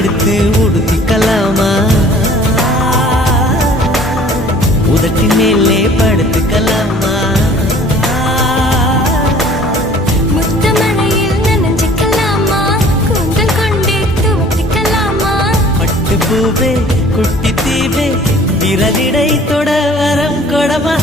எடுத்து உடுத்திக்கலாமா உதட்டி மேலே படுத்துக்கலாமா முத்தமழையில் நனைஞ்சுக்கலாமா கூந்தல் கொண்டு துவட்டிக்கலாமா பட்டு பூவே குட்டி தீவே விரலிடை தொட வரம் கொடமா